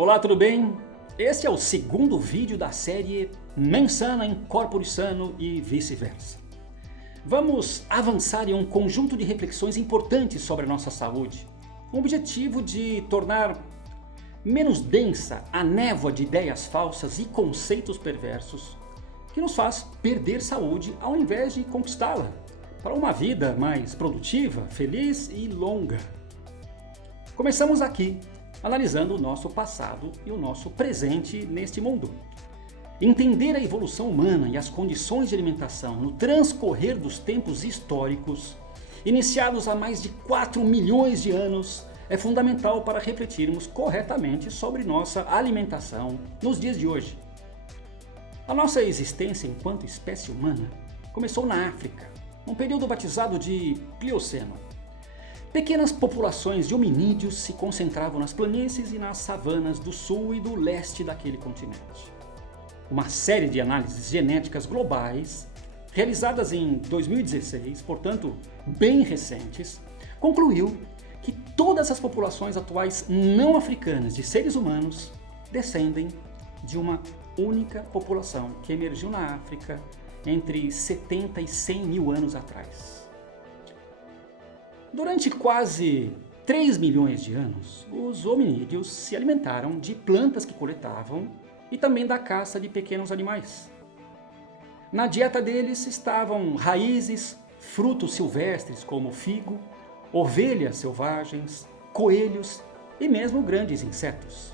Olá, tudo bem? Este é o segundo vídeo da série Mens sana in corpore sano e vice-versa. Vamos avançar em um conjunto de reflexões importantes sobre a nossa saúde, com o objetivo de tornar menos densa a névoa de ideias falsas e conceitos perversos que nos faz perder saúde ao invés de conquistá-la para uma vida mais produtiva, feliz e longa. Começamos aqui, analisando o nosso passado e o nosso presente neste mundo. Entender a evolução humana e as condições de alimentação no transcorrer dos tempos históricos, iniciados há mais de 4 milhões de anos, é fundamental para refletirmos corretamente sobre nossa alimentação nos dias de hoje. A nossa existência enquanto espécie humana começou na África, num período batizado de Plioceno. Pequenas populações de hominídeos se concentravam nas planícies e nas savanas do sul e do leste daquele continente. Uma série de análises genéticas globais, realizadas em 2016, portanto bem recentes, concluiu que todas as populações atuais não africanas de seres humanos descendem de uma única população que emergiu na África entre 70 e 100 mil anos atrás. Durante quase 3 milhões de anos, os hominídeos se alimentaram de plantas que coletavam e também da caça de pequenos animais. Na dieta deles estavam raízes, frutos silvestres como figo, ovelhas selvagens, coelhos e mesmo grandes insetos.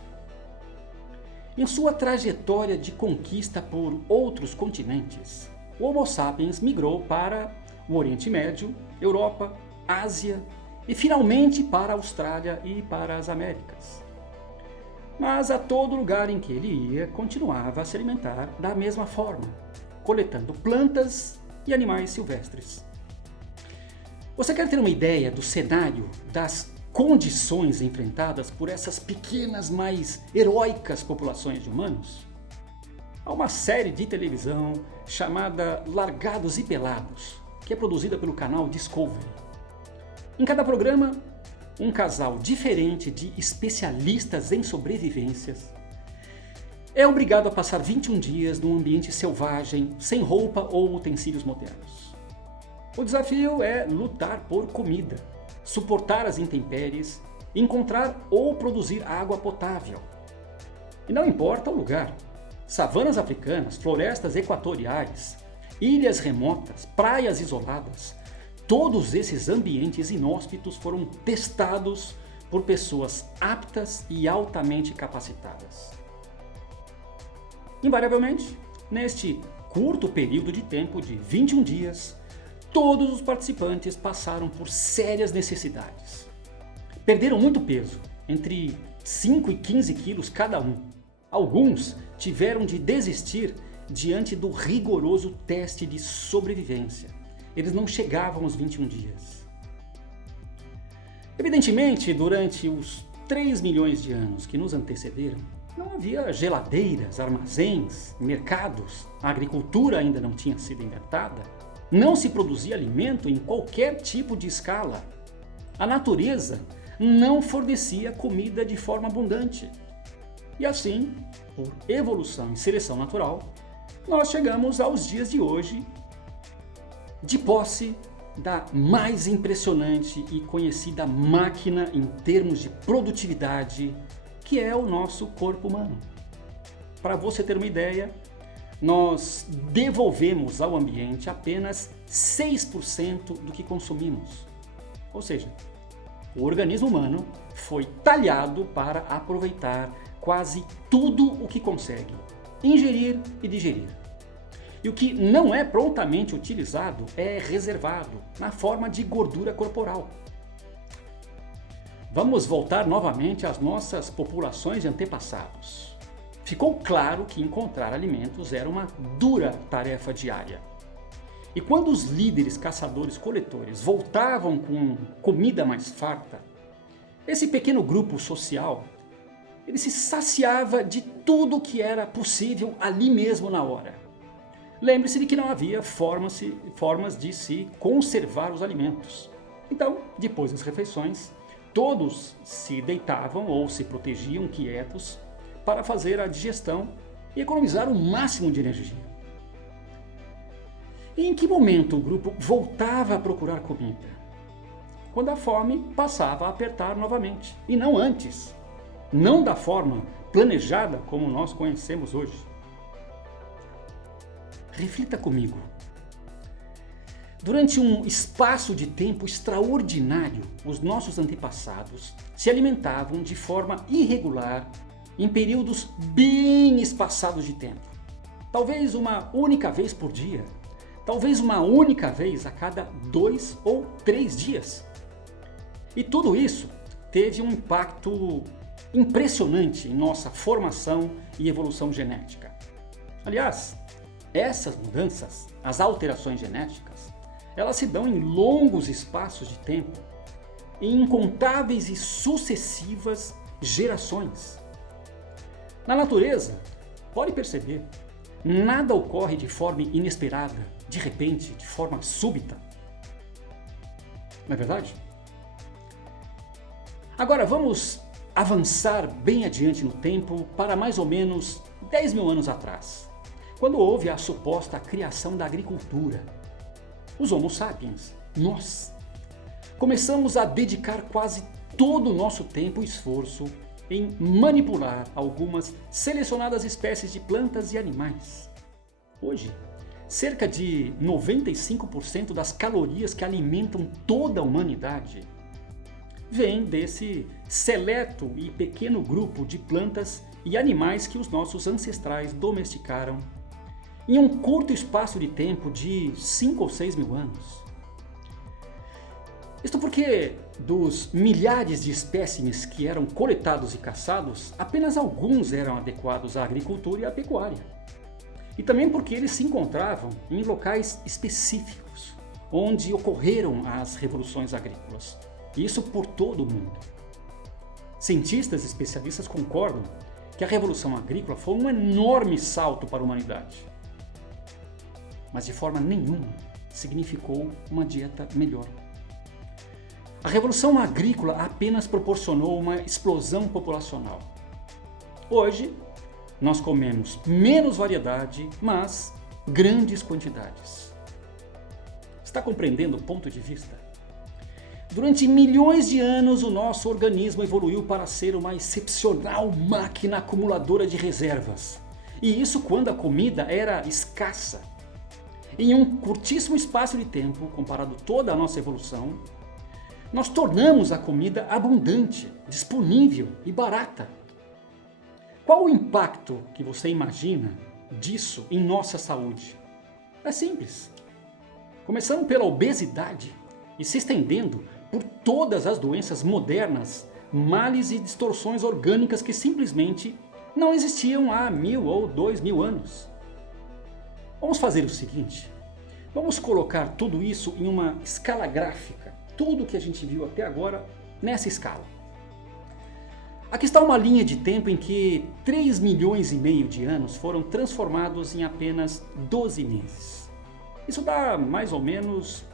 Em sua trajetória de conquista por outros continentes, o Homo sapiens migrou para o Oriente Médio, Europa, Ásia e finalmente para a Austrália e para as Américas. Mas a todo lugar em que ele ia, continuava a se alimentar da mesma forma, coletando plantas e animais silvestres. Você quer ter uma ideia do cenário, das condições enfrentadas por essas pequenas, mas heróicas populações de humanos? Há uma série de televisão chamada Largados e Pelados, que é produzida pelo canal Discovery. Em cada programa, um casal diferente de especialistas em sobrevivências é obrigado a passar 21 dias num ambiente selvagem, sem roupa ou utensílios modernos. O desafio é lutar por comida, suportar as intempéries, encontrar ou produzir água potável. E não importa o lugar, savanas africanas, florestas equatoriais, ilhas remotas, praias isoladas, todos esses ambientes inóspitos foram testados por pessoas aptas e altamente capacitadas. Invariavelmente, neste curto período de tempo de 21 dias, todos os participantes passaram por sérias necessidades. Perderam muito peso, entre 5 e 15 quilos cada um. Alguns tiveram de desistir diante do rigoroso teste de sobrevivência. Eles não chegavam aos 21 dias. Evidentemente, durante os 3 milhões de anos que nos antecederam, não havia geladeiras, armazéns, mercados, a agricultura ainda não tinha sido inventada, não se produzia alimento em qualquer tipo de escala. A natureza não fornecia comida de forma abundante. E assim, por evolução e seleção natural, nós chegamos aos dias de hoje, de posse da mais impressionante e conhecida máquina em termos de produtividade, que é o nosso corpo humano. Para você ter uma ideia, nós devolvemos ao ambiente apenas 6% do que consumimos. Ou seja, o organismo humano foi talhado para aproveitar quase tudo o que consegue ingerir e digerir. E o que não é prontamente utilizado é reservado na forma de gordura corporal. Vamos voltar novamente às nossas populações de antepassados. Ficou claro que encontrar alimentos era uma dura tarefa diária. E quando os líderes caçadores-coletores voltavam com comida mais farta, esse pequeno grupo social, ele se saciava de tudo que era possível ali mesmo na hora. Lembre-se de que não havia formas de se conservar os alimentos. Então, depois das refeições, todos se deitavam ou se protegiam quietos para fazer a digestão e economizar o máximo de energia. E em que momento o grupo voltava a procurar comida? Quando a fome passava a apertar novamente, e não antes, não da forma planejada como nós conhecemos hoje. Reflita comigo. Durante um espaço de tempo extraordinário, os nossos antepassados se alimentavam de forma irregular em períodos bem espaçados de tempo. Talvez uma única vez por dia, talvez uma única vez a cada 2 ou 3 dias. E tudo isso teve um impacto impressionante em nossa formação e evolução genética. Aliás, essas mudanças, as alterações genéticas, elas se dão em longos espaços de tempo, em incontáveis e sucessivas gerações. Na natureza, pode perceber, nada ocorre de forma inesperada, de repente, de forma súbita. Não é verdade? Agora vamos avançar bem adiante no tempo para mais ou menos 10 mil anos atrás, quando houve a suposta criação da agricultura. Os Homo sapiens, nós, começamos a dedicar quase todo o nosso tempo e esforço em manipular algumas selecionadas espécies de plantas e animais. Hoje, cerca de 95% das calorias que alimentam toda a humanidade vem desse seleto e pequeno grupo de plantas e animais que os nossos ancestrais domesticaram em um curto espaço de tempo de 5 ou 6 mil anos. Isto porque dos milhares de espécimes que eram coletados e caçados, apenas alguns eram adequados à agricultura e à pecuária. E também porque eles se encontravam em locais específicos, onde ocorreram as revoluções agrícolas. Isso por todo o mundo. Cientistas e especialistas concordam que a revolução agrícola foi um enorme salto para a humanidade. Mas de forma nenhuma significou uma dieta melhor. A revolução agrícola apenas proporcionou uma explosão populacional. Hoje, nós comemos menos variedade, mas grandes quantidades. Está compreendendo o ponto de vista? Durante milhões de anos, o nosso organismo evoluiu para ser uma excepcional máquina acumuladora de reservas. E isso quando a comida era escassa. Em um curtíssimo espaço de tempo, comparado toda a nossa evolução, nós tornamos a comida abundante, disponível e barata. Qual o impacto que você imagina disso em nossa saúde? É simples. Começando pela obesidade e se estendendo por todas as doenças modernas, males e distorções orgânicas que simplesmente não existiam há 1000 ou 2000 anos. Vamos fazer o seguinte, vamos colocar tudo isso em uma escala gráfica, tudo que a gente viu até agora nessa escala. Aqui está uma linha de tempo em que 3 milhões e meio de anos foram transformados em apenas 12 meses. Isso dá mais ou menos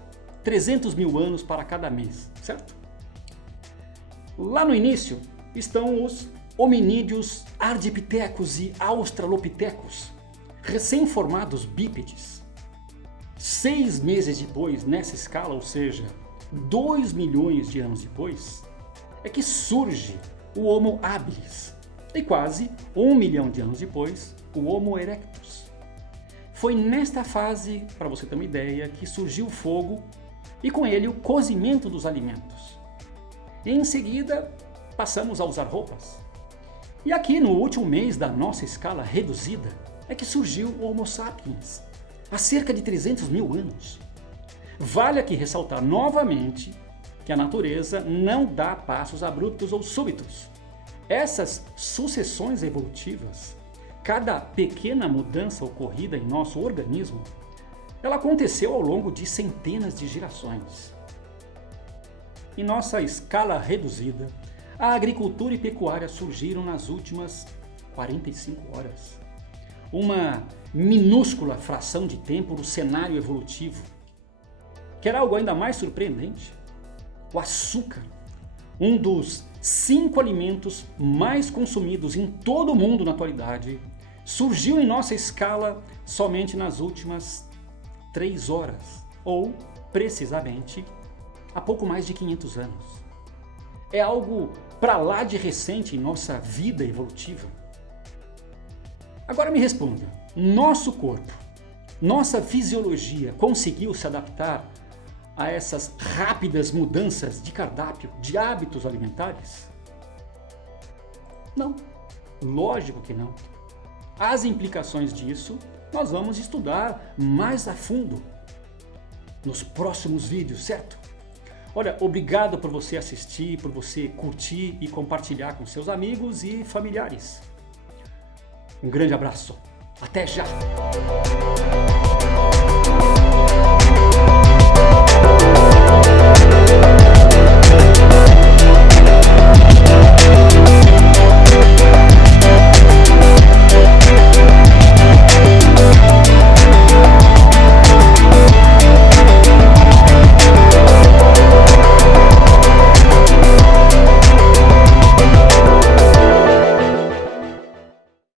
300 mil anos para cada mês, certo? Lá no início estão os hominídeos ardipithecus e australopithecus, recém-formados bípedes. 6 meses depois, nessa escala, ou seja, 2 milhões de anos depois, é que surge o Homo habilis, e quase 1 milhão de anos depois, o Homo erectus. Foi nesta fase, para você ter uma ideia, que surgiu o fogo e com ele o cozimento dos alimentos. E em seguida, passamos a usar roupas. E aqui no último mês da nossa escala reduzida, é que surgiu o Homo sapiens, há cerca de 300 mil anos. Vale aqui ressaltar novamente que a natureza não dá passos abruptos ou súbitos. Essas sucessões evolutivas, cada pequena mudança ocorrida em nosso organismo, ela aconteceu ao longo de centenas de gerações. Em nossa escala reduzida, a agricultura e pecuária surgiram nas últimas 45 horas. Uma minúscula fração de tempo do cenário evolutivo. Quer algo ainda mais surpreendente? O açúcar, um dos 5 alimentos mais consumidos em todo o mundo na atualidade surgiu em nossa escala somente nas últimas 3 horas, ou, precisamente, há pouco mais de 500 anos. É algo para lá de recente em nossa vida evolutiva. Agora me responda, nosso corpo, nossa fisiologia conseguiu se adaptar a essas rápidas mudanças de cardápio, de hábitos alimentares? Não, lógico que não. As implicações disso nós vamos estudar mais a fundo nos próximos vídeos, certo? Olha, obrigado por você assistir, por você curtir e compartilhar com seus amigos e familiares. Um grande abraço, até já!